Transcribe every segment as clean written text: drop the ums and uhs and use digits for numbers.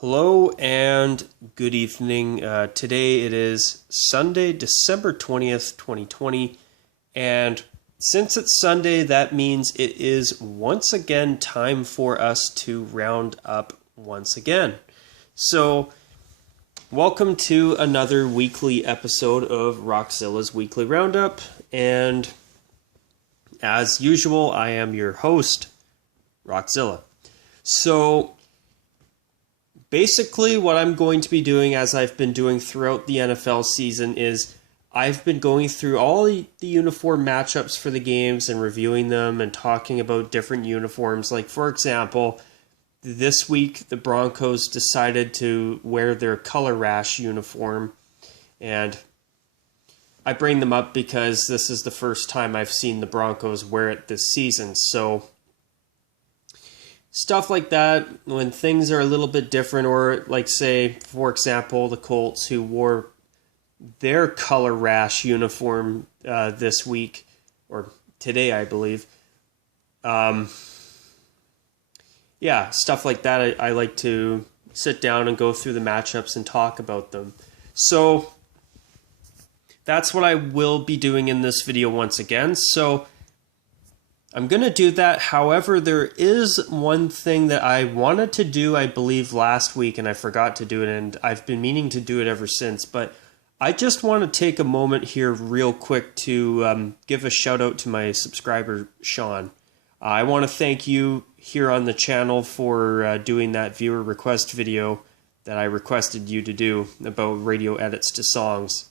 Hello and good evening. Today it is Sunday, December 20th, 2020. And since it's Sunday, that means it is once again time for us to round up once again. So, welcome to another weekly episode of Rockzilla's Weekly Roundup. And as usual, I am your host, Rockzilla. So, basically, what I'm going to be doing, as I've been doing throughout the NFL season, is I've been going through all the uniform matchups for the games and reviewing them and talking about different uniforms. Like, for example, this week the Broncos decided to wear their color rash uniform, and I bring them up because this is the first time I've seen the Broncos wear it this season. So stuff like that, when things are a little bit different, or like, say, for example, the Colts, who wore their color rash uniform this week, or today, I believe. Yeah, stuff like that. I like to sit down and go through the matchups and talk about them. So that's what I will be doing in this video once again. So I'm going to do that. However, there is one thing that I wanted to do, I believe, last week, and I forgot to do it, and I've been meaning to do it ever since. But I just want to take a moment here real quick to give a shout out to my subscriber, Sean. I want to thank you here on the channel for doing that viewer request video that I requested you to do about radio edits to songs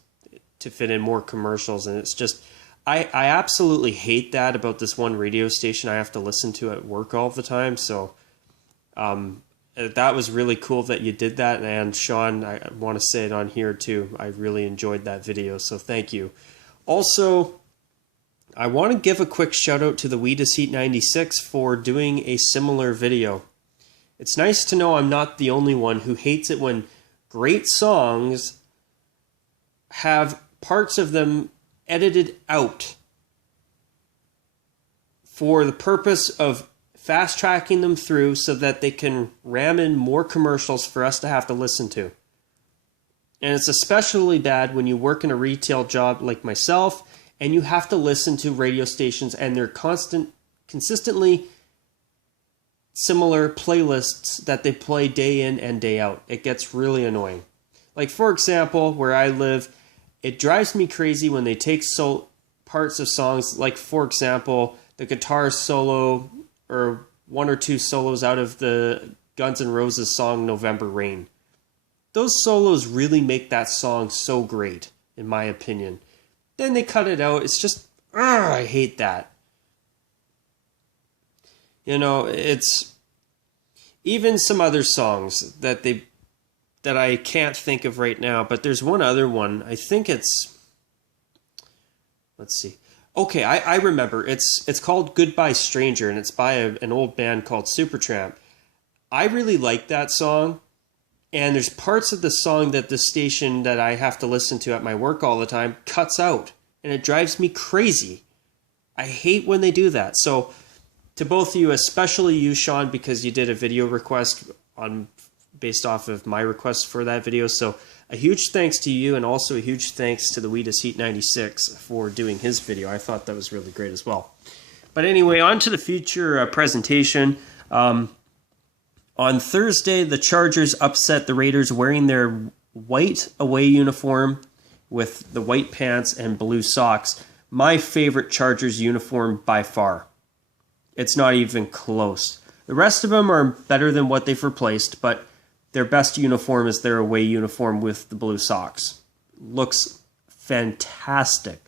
to fit in more commercials. And it's just, I absolutely hate that about this one radio station I have to listen to at work all the time. So that was really cool that you did that. And Sean, I want to say it on here too. I really enjoyed that video, so thank you. Also, I want to give a quick shout out to the We Just Heat 96 for doing a similar video. It's nice to know I'm not the only one who hates it when great songs have parts of them edited out for the purpose of fast tracking them through so that they can ram in more commercials for us to have to listen to. And it's especially bad when you work in a retail job like myself and you have to listen to radio stations and their consistently similar playlists that they play day in and day out. It gets really annoying. Like, for example, where I live, it drives me crazy when they take parts of songs, like, for example, the guitar solo or one or two solos out of the Guns N' Roses song November Rain. Those solos really make that song so great, in my opinion. Then they cut it out. It's just, I hate that. You know, it's even some other songs that I can't think of right now, but there's one other one. I think it's, let's see. Okay, I remember. It's called Goodbye Stranger, and it's by an old band called Supertramp. I really like that song, and there's parts of the song that the station that I have to listen to at my work all the time cuts out, and it drives me crazy. I hate when they do that. So to both of you, especially you, Sean, because you did a video request based off of my request for that video. So a huge thanks to you, and also a huge thanks to the We Just Heat 96 for doing his video. I thought that was really great as well. But anyway, on to the future presentation. On Thursday, the Chargers upset the Raiders wearing their white away uniform with the white pants and blue socks. My favorite Chargers uniform by far. It's not even close. The rest of them are better than what they've replaced, but their best uniform is their away uniform with the blue socks. Looks fantastic.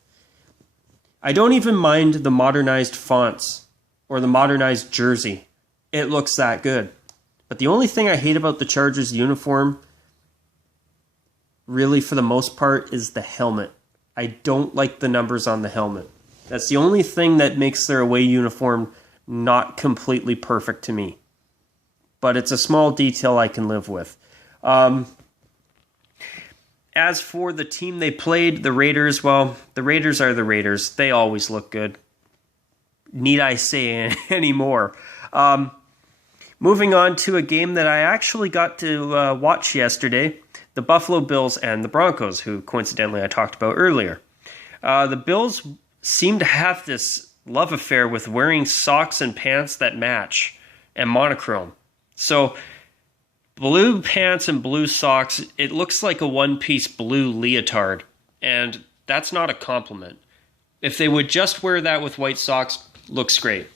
I don't even mind the modernized fonts or the modernized jersey. It looks that good. But the only thing I hate about the Chargers uniform, really for the most part, is the helmet. I don't like the numbers on the helmet. That's the only thing that makes their away uniform not completely perfect to me. But it's a small detail I can live with. As for the team they played, the Raiders, well, the Raiders are the Raiders. They always look good. Need I say any more? Moving on to a game that I actually got to watch yesterday, the Buffalo Bills and the Broncos, who coincidentally I talked about earlier. The Bills seem to have this love affair with wearing socks and pants that match and monochrome. So blue pants and blue socks, it looks like a one-piece blue leotard, and that's not a compliment. If they would just wear that with white socks, looks great.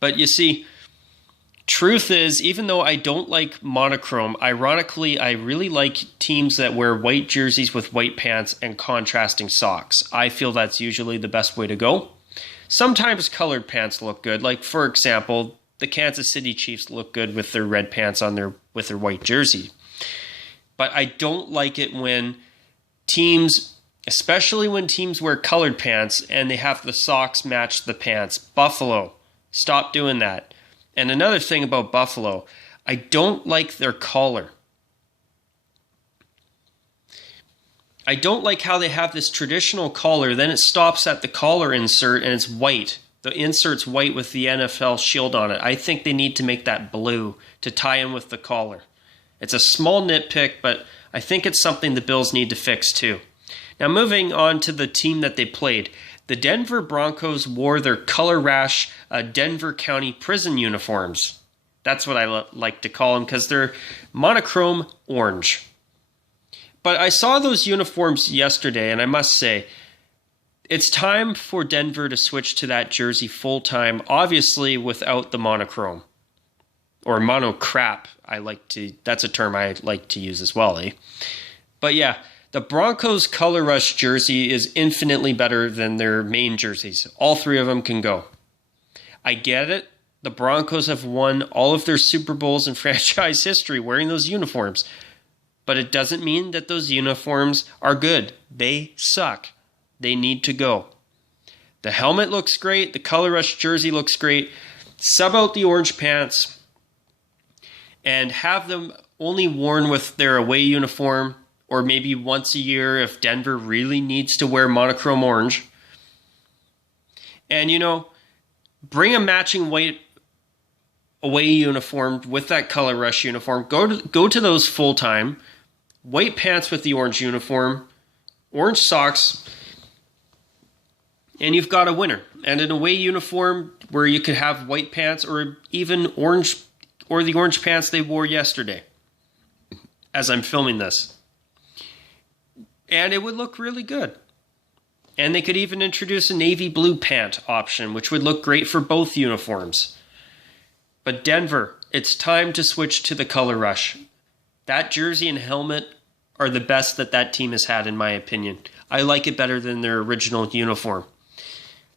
But you see, truth is, even though I don't like monochrome, ironically, I really like teams that wear white jerseys with white pants and contrasting socks. I feel that's usually the best way to go. Sometimes colored pants look good. Like, for example, the Kansas City Chiefs look good with their red pants on with their white jersey. But I don't like it when teams, especially when teams wear colored pants and they have the socks match the pants. Buffalo, stop doing that. And another thing about Buffalo, I don't like their collar. I don't like how they have this traditional collar, then it stops at the collar insert and it's white. The insert's white with the NFL shield on it. I think they need to make that blue to tie in with the collar. It's a small nitpick, but I think it's something the Bills need to fix too. Now moving on to the team that they played. The Denver Broncos wore their color rash Denver County prison uniforms. That's what I like to call them because they're monochrome orange. But I saw those uniforms yesterday, and I must say, it's time for Denver to switch to that jersey full-time, obviously without the monochrome. Or monocrap, that's a term I like to use as well, eh? But yeah, the Broncos color rush jersey is infinitely better than their main jerseys. All three of them can go. I get it. The Broncos have won all of their Super Bowls in franchise history wearing those uniforms. But it doesn't mean that those uniforms are good. They suck. They need to go. The helmet looks great. The color rush jersey looks great. Sub out the orange pants and have them only worn with their away uniform, or maybe once a year if Denver really needs to wear monochrome orange. And, bring a matching white away uniform with that color rush uniform. Go to those full-time. White pants with the orange uniform. Orange socks. And you've got a winner. And an away uniform where you could have white pants or even orange, or the orange pants they wore yesterday as I'm filming this. And it would look really good. And they could even introduce a navy blue pant option, which would look great for both uniforms. But Denver, it's time to switch to the color rush. That jersey and helmet are the best that team has had, in my opinion. I like it better than their original uniform.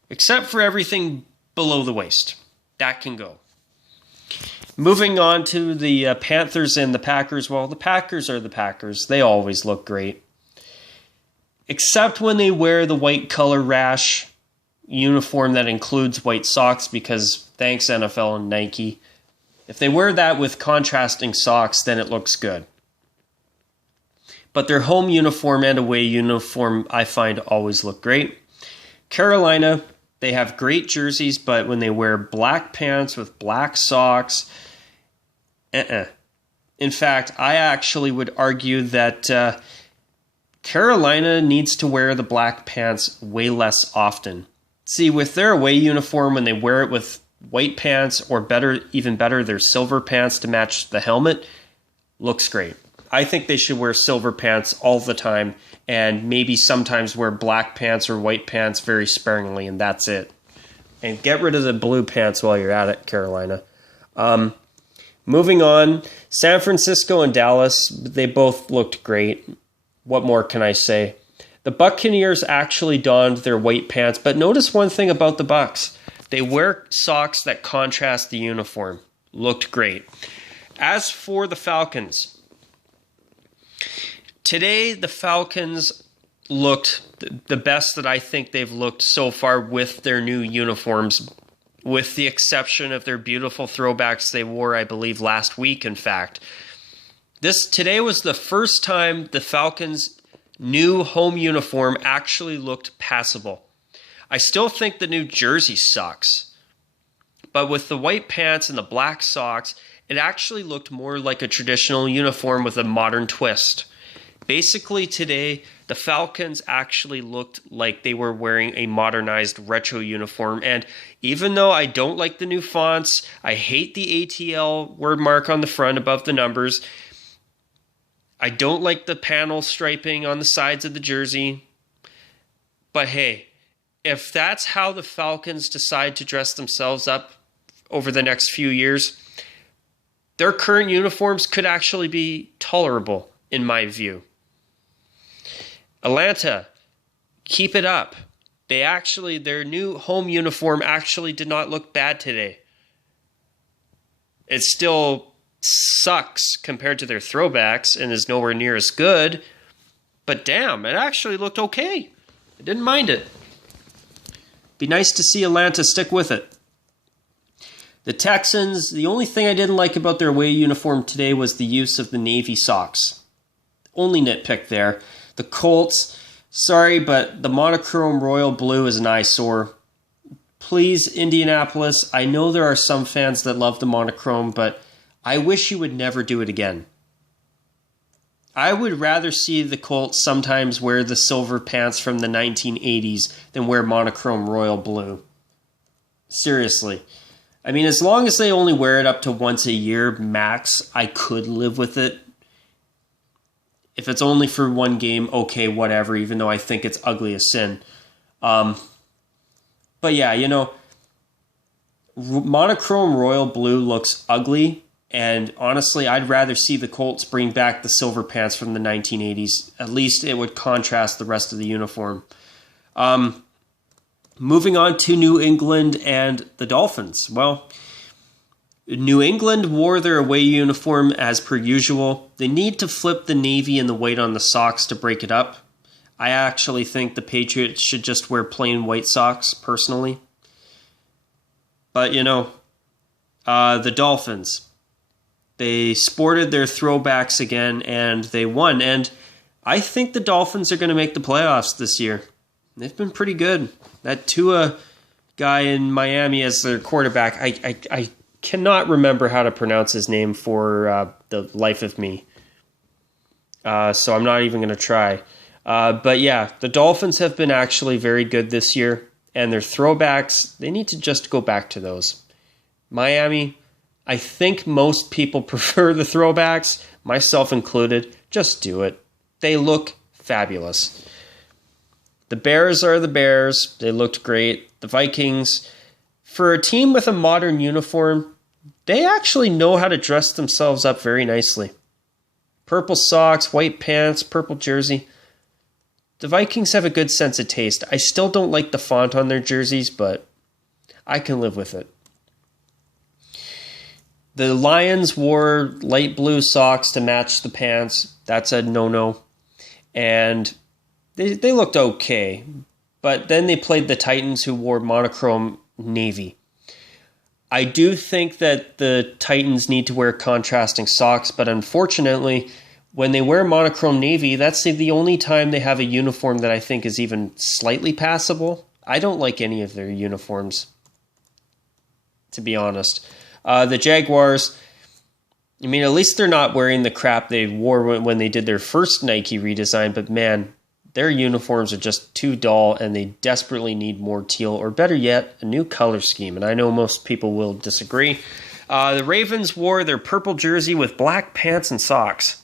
Except for everything below the waist. That can go. Moving on to the Panthers and the Packers. Well, the Packers are the Packers. They always look great. Except when they wear the white color rash uniform that includes white socks, because thanks NFL and Nike. If they wear that with contrasting socks, then it looks good. But their home uniform and away uniform, I find, always look great. Carolina, they have great jerseys, but when they wear black pants with black socks, In fact, I actually would argue that Carolina needs to wear the black pants way less often. See, with their away uniform, when they wear it with white pants, or even better, their silver pants to match the helmet, looks great. I think they should wear silver pants all the time, and maybe sometimes wear black pants or white pants very sparingly, and that's it. And get rid of the blue pants while you're at it, Carolina. Moving on, San Francisco and Dallas, they both looked great. What more can I say? The Buccaneers actually donned their white pants, but notice one thing about the Bucs. They wear socks that contrast the uniform. Looked great. As for the Falcons, today the Falcons looked the best that I think they've looked so far with their new uniforms, with the exception of their beautiful throwbacks they wore, I believe, last week, in fact. Today was the first time the Falcons' new home uniform actually looked passable. I still think the new jersey sucks, But with the white pants and the black socks, it actually looked more like a traditional uniform with a modern twist. Basically today, the Falcons actually looked like they were wearing a modernized retro uniform. And even though I don't like the new fonts, I hate the ATL word mark on the front above the numbers, I don't like the panel striping on the sides of the jersey. But hey, if that's how the Falcons decide to dress themselves up over the next few years, their current uniforms could actually be tolerable, in my view. Atlanta, keep it up. Their new home uniform actually did not look bad today. It still sucks compared to their throwbacks and is nowhere near as good, but damn, it actually looked okay. I didn't mind it. Be nice to see Atlanta stick with it. The Texans, the only thing I didn't like about their away uniform today was the use of the navy socks. Only nitpick there. The Colts, sorry, but the monochrome royal blue is an eyesore. Please, Indianapolis, I know there are some fans that love the monochrome, but I wish you would never do it again. I would rather see the Colts sometimes wear the silver pants from the 1980s than wear monochrome royal blue. Seriously. I mean, as long as they only wear it up to once a year max, I could live with it. If it's only for one game, okay, whatever, even though I think it's ugly as sin. But yeah, monochrome royal blue looks ugly, and honestly, I'd rather see the Colts bring back the silver pants from the 1980s. At least it would contrast the rest of the uniform. Moving on to New England and the Dolphins. Well, New England wore their away uniform as per usual. They need to flip the navy and the white on the socks to break it up. I actually think the Patriots should just wear plain white socks, personally. But, the Dolphins, they sported their throwbacks again, and they won. And I think the Dolphins are going to make the playoffs this year. They've been pretty good. That Tua guy in Miami as their quarterback, I cannot remember how to pronounce his name for the life of me. So I'm not even going to try. But yeah, the Dolphins have been actually very good this year. And their throwbacks, they need to just go back to those. Miami, I think most people prefer the throwbacks, myself included. Just do it. They look fabulous. The Bears are the Bears. They looked great. The Vikings, for a team with a modern uniform, they actually know how to dress themselves up very nicely. Purple socks, white pants, purple jersey. The Vikings have a good sense of taste. I still don't like the font on their jerseys, but I can live with it. The Lions wore light blue socks to match the pants. That's a no-no. And they looked okay. But then they played the Titans, who wore monochrome navy. I do think that the Titans need to wear contrasting socks, but unfortunately, when they wear monochrome navy, that's the only time they have a uniform that I think is even slightly passable. I don't like any of their uniforms, to be honest. The Jaguars, I mean, at least they're not wearing the crap they wore when they did their first Nike redesign, but man, their uniforms are just too dull, and they desperately need more teal, or better yet, a new color scheme. And I know most people will disagree. The Ravens wore their purple jersey with black pants and socks.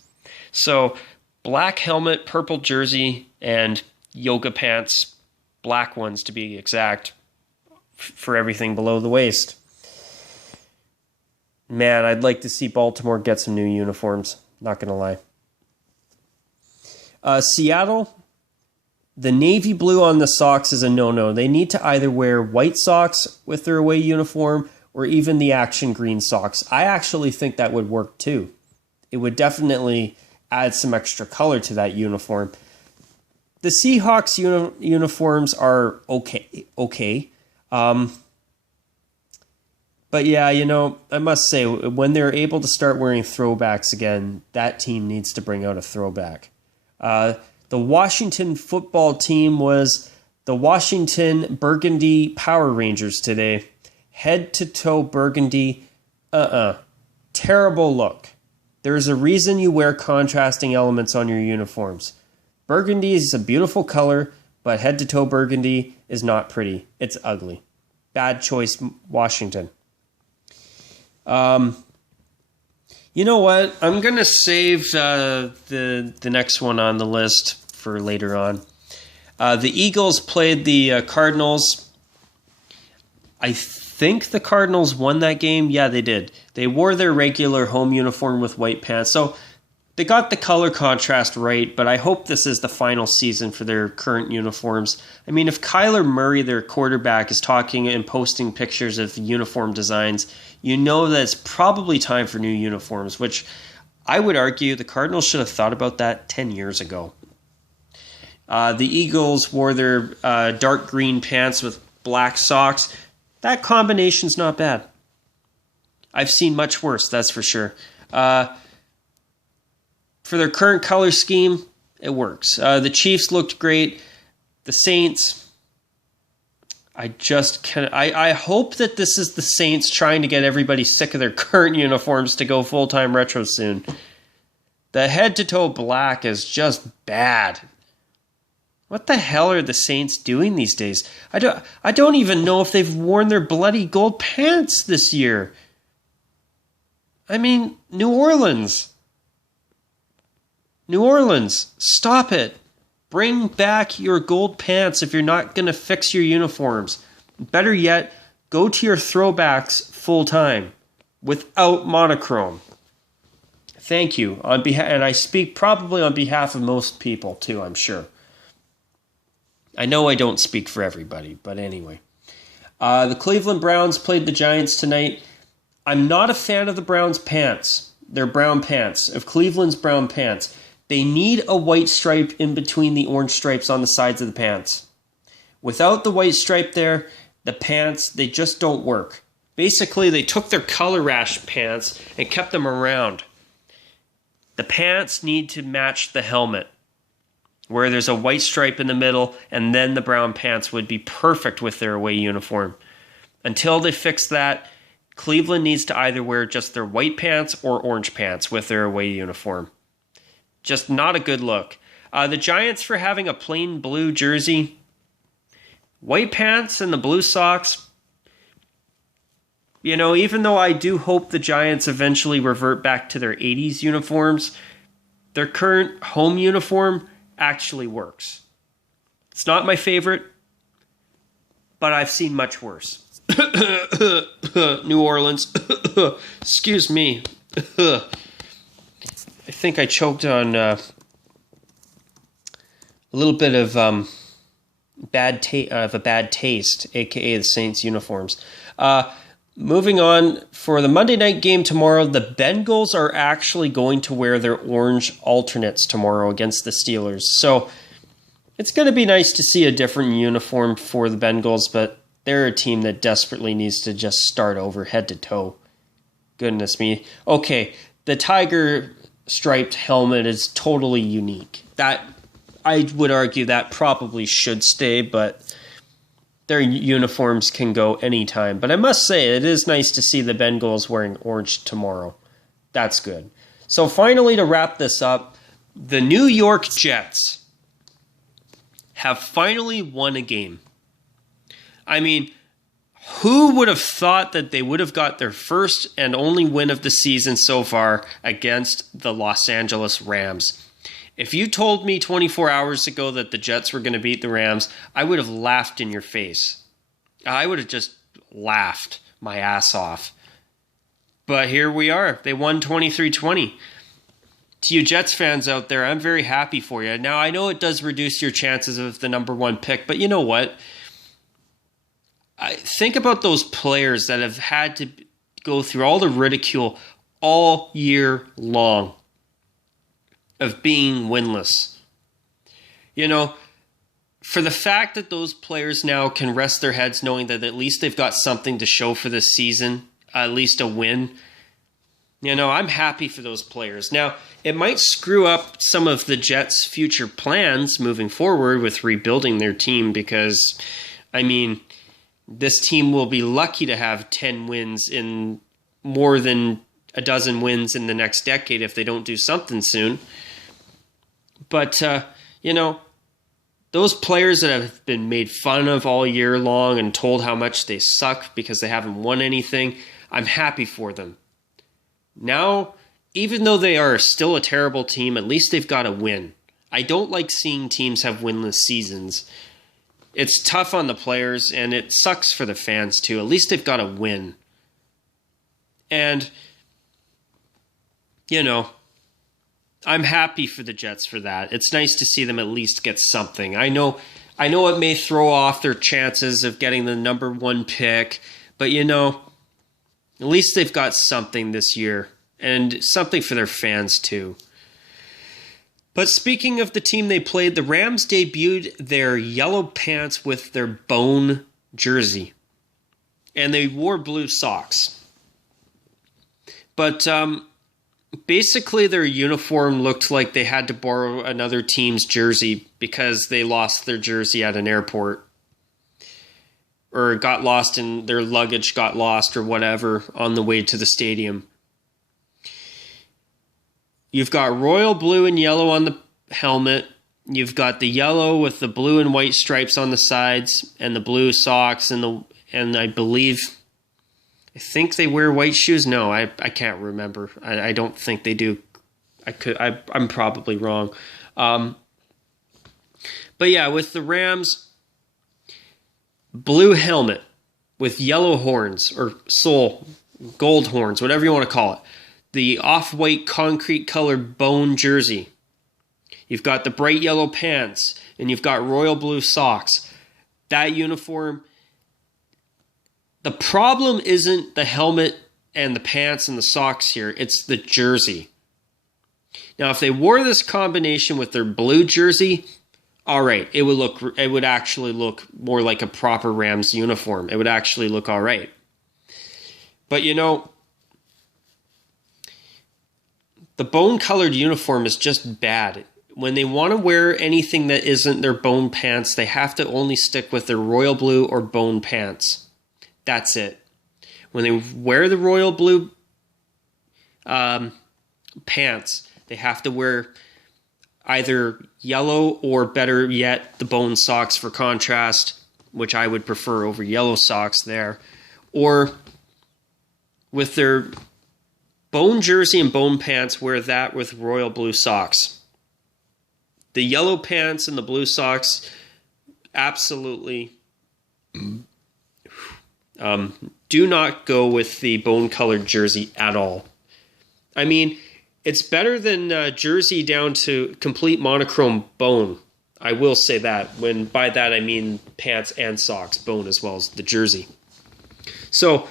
So, black helmet, purple jersey, and yoga pants, black ones to be exact, for everything below the waist. Man, I'd like to see Baltimore get some new uniforms. Not going to lie. Seattle, the navy blue on the socks is a no-no. They need to either wear white socks with their away uniform or even the action green socks. I actually think that would work too. It would definitely add some extra color to that uniform. The Seahawks uniforms are okay. But yeah, I must say, when they're able to start wearing throwbacks again, that team needs to bring out a throwback. The Washington football team was the Washington Burgundy Power Rangers today. Head-to-toe burgundy, terrible look. There is a reason you wear contrasting elements on your uniforms. Burgundy is a beautiful color, but head-to-toe burgundy is not pretty. It's ugly. Bad choice, Washington. You know what? I'm going to save the next one on the list for later on. The Eagles played the Cardinals. I think the Cardinals won that game. Yeah, they did. They wore their regular home uniform with white pants. So they got the color contrast right, but I hope this is the final season for their current uniforms. I mean, if Kyler Murray, their quarterback, is talking and posting pictures of uniform designs, you know that it's probably time for new uniforms, which I would argue the Cardinals should have thought about that 10 years ago. The Eagles wore their dark green pants with black socks. That combination's not bad. I've seen much worse, that's for sure. For their current color scheme, it works. The Chiefs looked great. The Saints, I hope that this is the Saints trying to get everybody sick of their current uniforms to go full-time retro soon. The head-to-toe black is just bad. What the hell are the Saints doing these days? I don't even know if they've worn their bloody gold pants this year. I mean, New Orleans, stop it. Bring back your gold pants if you're not going to fix your uniforms. Better yet, go to your throwbacks full time without monochrome. Thank you. And I speak probably on behalf of most people too, I'm sure. I know I don't speak for everybody, but anyway. The Cleveland Browns played the Giants tonight. I'm not a fan of the Browns' pants. Their brown pants, of Cleveland's brown pants. They need a white stripe in between the orange stripes on the sides of the pants. Without the white stripe there, the pants, they just don't work. Basically, they took their color rash pants and kept them around. The pants need to match the helmet, where there's a white stripe in the middle, and then the brown pants would be perfect with their away uniform. Until they fix that, Cleveland needs to either wear just their white pants or orange pants with their away uniform. Just not a good look. The Giants, for having a plain blue jersey, white pants and the blue socks, you know, even though I do hope the Giants eventually revert back to their 80s uniforms, their current home uniform actually works. It's not my favorite, but I've seen much worse. New Orleans. Excuse me. I think I choked on a little bit of a bad taste, aka the Saints uniforms. Moving on, for the Monday night game tomorrow, the Bengals are actually going to wear their orange alternates tomorrow against the Steelers. So it's going to be nice to see a different uniform for the Bengals, but they're a team that desperately needs to just start over head to toe. Goodness me. Okay, the tiger striped helmet is totally unique. That, I would argue, that probably should stay, but their uniforms can go anytime. But I must say, it is nice to see the Bengals wearing orange tomorrow. That's good. So finally, to wrap this up, the New York Jets have finally won a game. I mean, who would have thought that they would have got their first and only win of the season so far against the Los Angeles Rams? If you told me 24 hours ago that the Jets were going to beat the Rams, I would have laughed in your face. I would have just laughed my ass off. But here we are. They won 23-20. To you Jets fans out there, I'm very happy for you. Now, I know it does reduce your chances of the number one pick, but you know what? Think about those players that have had to go through all the ridicule all year long of being winless. You know, for the fact that those players now can rest their heads knowing that at least they've got something to show for this season, at least a win, you know, I'm happy for those players. Now, it might screw up some of the Jets' future plans moving forward with rebuilding their team because, I mean, this team will be lucky to have 10 wins in more than a dozen wins in the next decade if they don't do something soon. But, those players that have been made fun of all year long and told how much they suck because they haven't won anything, I'm happy for them. Now, even though they are still a terrible team, at least they've got a win. I don't like seeing teams have winless seasons. It's tough on the players, and it sucks for the fans, too. At least they've got a win. And, I'm happy for the Jets for that. It's nice to see them at least get something. I know it may throw off their chances of getting the number 1 pick, but at least they've got something this year, and something for their fans too. But speaking of the team they played, the Rams debuted their yellow pants with their bone jersey, and they wore blue socks. But basically, their uniform looked like they had to borrow another team's jersey because they lost their jersey at an airport, or got lost in their luggage, got lost or whatever on the way to the stadium. You've got royal blue and yellow on the helmet. You've got the yellow with the blue and white stripes on the sides, and the blue socks, and I think they wear white shoes. No, I can't remember. I don't think they do. I'm probably wrong. But yeah, with the Rams, blue helmet with yellow horns, or gold horns, whatever you want to call it. The off-white concrete colored bone jersey. You've got the bright yellow pants, and you've got royal blue socks. That uniform. The problem isn't the helmet and the pants and the socks here. It's the jersey. Now, if they wore this combination with their blue jersey, all right, it would actually look more like a proper Rams uniform. It would actually look all right. But the bone-colored uniform is just bad. When they want to wear anything that isn't their bone pants, they have to only stick with their royal blue or bone pants. That's it. When they wear the royal blue pants, they have to wear either yellow or, better yet, the bone socks for contrast, which I would prefer over yellow socks there, or with their bone jersey and bone pants, wear that with royal blue socks. The yellow pants and the blue socks, absolutely do not go with the bone-colored jersey at all. I mean, it's better than jersey down to complete monochrome bone. I will say that. When by that I mean pants and socks, bone as well as the jersey. So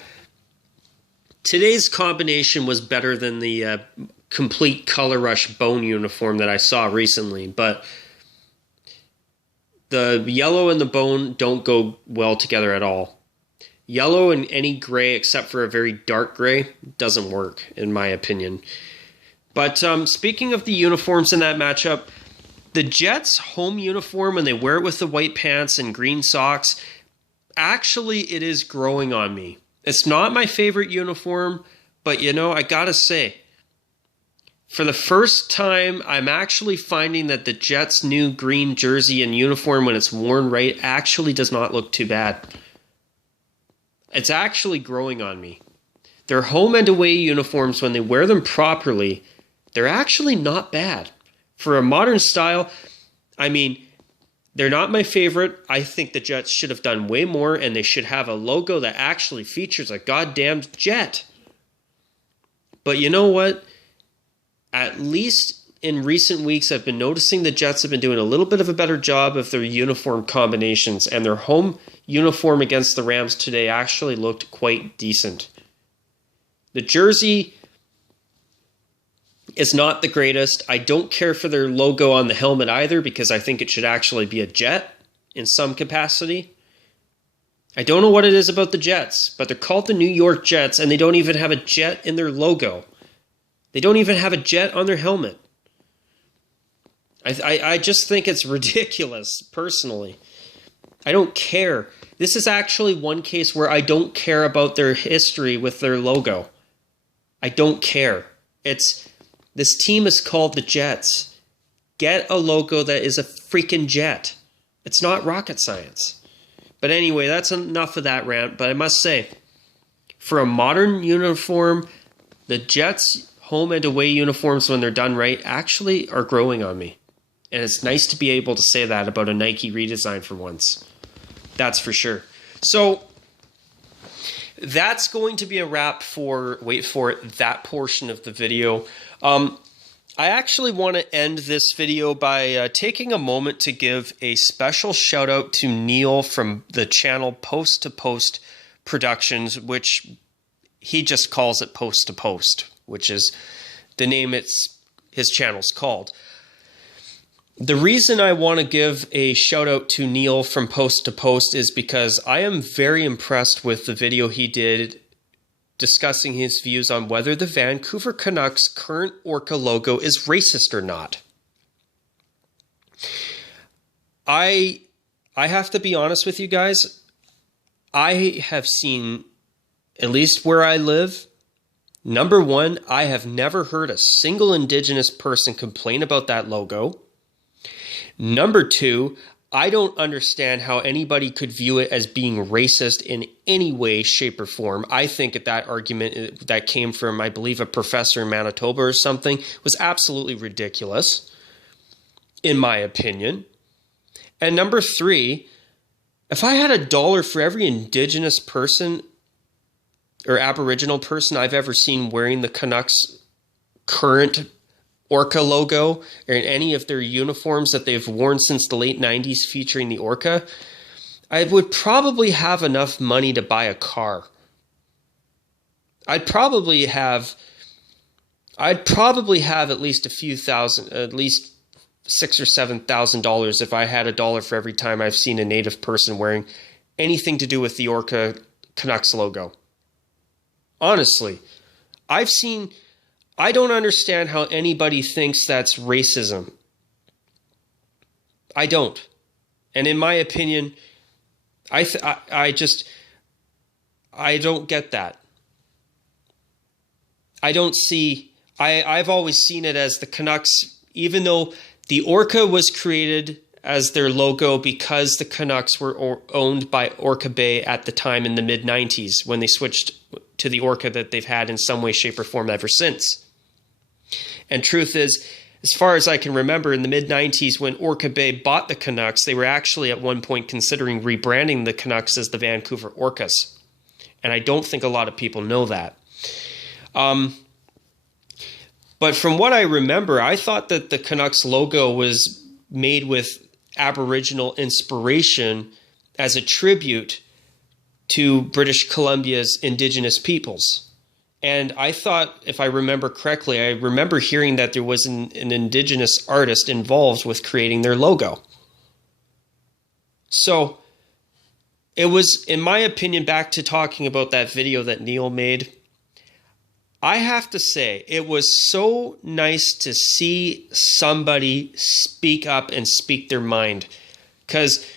today's combination was better than the complete color rush bone uniform that I saw recently, but the yellow and the bone don't go well together at all. Yellow and any gray except for a very dark gray doesn't work, in my opinion. But speaking of the uniforms in that matchup, the Jets' home uniform, when they wear it with the white pants and green socks, actually it is growing on me. It's not my favorite uniform, but I gotta say, for the first time, I'm actually finding that the Jets' new green jersey and uniform, when it's worn right, actually does not look too bad. It's actually growing on me. Their home and away uniforms, when they wear them properly, they're actually not bad. For a modern style, I mean, they're not my favorite. I think the Jets should have done way more, and they should have a logo that actually features a goddamn jet. But you know what? At least in recent weeks, I've been noticing the Jets have been doing a little bit of a better job of their uniform combinations, and their home uniform against the Rams today actually looked quite decent. The jersey is not the greatest. I don't care for their logo on the helmet either, because I think it should actually be a jet in some capacity. I don't know what it is about the Jets, but they're called the New York Jets, and they don't even have a jet in their logo. They don't even have a jet on their helmet. I just think it's ridiculous, personally. I don't care. This is actually one case where I don't care about their history with their logo. I don't care. This team is called the Jets. Get a logo that is a freaking jet. It's not rocket science. But anyway, that's enough of that rant. But I must say, for a modern uniform, the Jets' home and away uniforms, when they're done right, actually are growing on me. And it's nice to be able to say that about a Nike redesign for once. That's for sure. So that's going to be a wrap for, wait for it, that portion of the video. I actually want to end this video by taking a moment to give a special shout out to Neil from the channel Post to Post Productions, which he just calls it Post to Post, which is the name his channel's called. The reason I want to give a shout out to Neil from Post to Post is because I am very impressed with the video he did discussing his views on whether the Vancouver Canucks' current Orca logo is racist or not. I have to be honest with you guys. I have seen, at least where I live, number one, I have never heard a single Indigenous person complain about that logo. Number two, I don't understand how anybody could view it as being racist in any way, shape, or form. I think that argument that came from, I believe, a professor in Manitoba or something was absolutely ridiculous, in my opinion. And number three, if I had $1 for every Indigenous person or Aboriginal person I've ever seen wearing the Canucks' current Orca logo or in any of their uniforms that they've worn since the late 90s featuring the Orca, I would probably have enough money to buy a car. I'd probably have at least a few thousand, at least $6,000 or $7,000 if I had $1 for every time I've seen a Native person wearing anything to do with the Orca Canucks logo. Honestly, I don't understand how anybody thinks that's racism. I don't. And in my opinion, I don't get that. I've always seen it as the Canucks, even though the Orca was created as their logo because the Canucks were owned by Orca Bay at the time in the mid-90s when they switched to the Orca that they've had in some way, shape, or form ever since. And truth is, as far as I can remember, in the mid-90s when Orca Bay bought the Canucks, they were actually at one point considering rebranding the Canucks as the Vancouver Orcas. And I don't think a lot of people know that. But from what I remember, I thought that the Canucks logo was made with Aboriginal inspiration as a tribute to British Columbia's Indigenous peoples. And I thought, if I remember correctly, I remember hearing that there was an Indigenous artist involved with creating their logo. So it was, in my opinion, back to talking about that video that Neil made, I have to say, it was so nice to see somebody speak up and speak their mind. Because,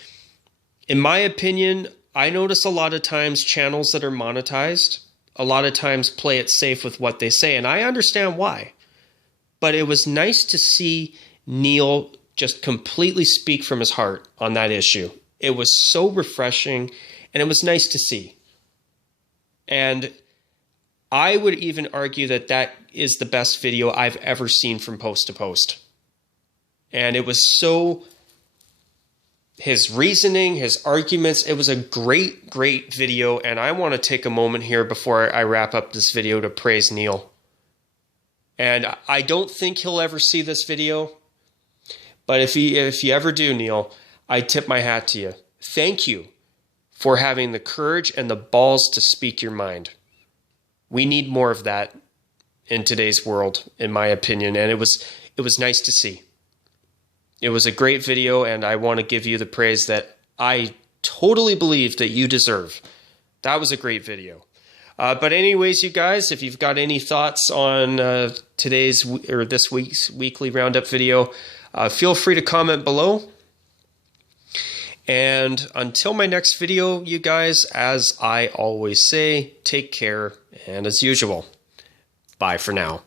in my opinion, I notice a lot of times channels that are monetized, a lot of times play it safe with what they say, and I understand why. But it was nice to see Neil just completely speak from his heart on that issue. It was so refreshing, and it was nice to see. And I would even argue that that is the best video I've ever seen from Post to Post. And it was so, his reasoning, his arguments, it was a great, great video. And I want to take a moment here before I wrap up this video to praise Neil. And I don't think he'll ever see this video. But if you ever do, Neil, I tip my hat to you. Thank you for having the courage and the balls to speak your mind. We need more of that in today's world, in my opinion, and it was nice to see. It was a great video, and I want to give you the praise that I totally believe that you deserve. That was a great video. But anyways, you guys, if you've got any thoughts on today's or this week's weekly roundup video, feel free to comment below. And until my next video, you guys, as I always say, take care, and as usual, bye for now.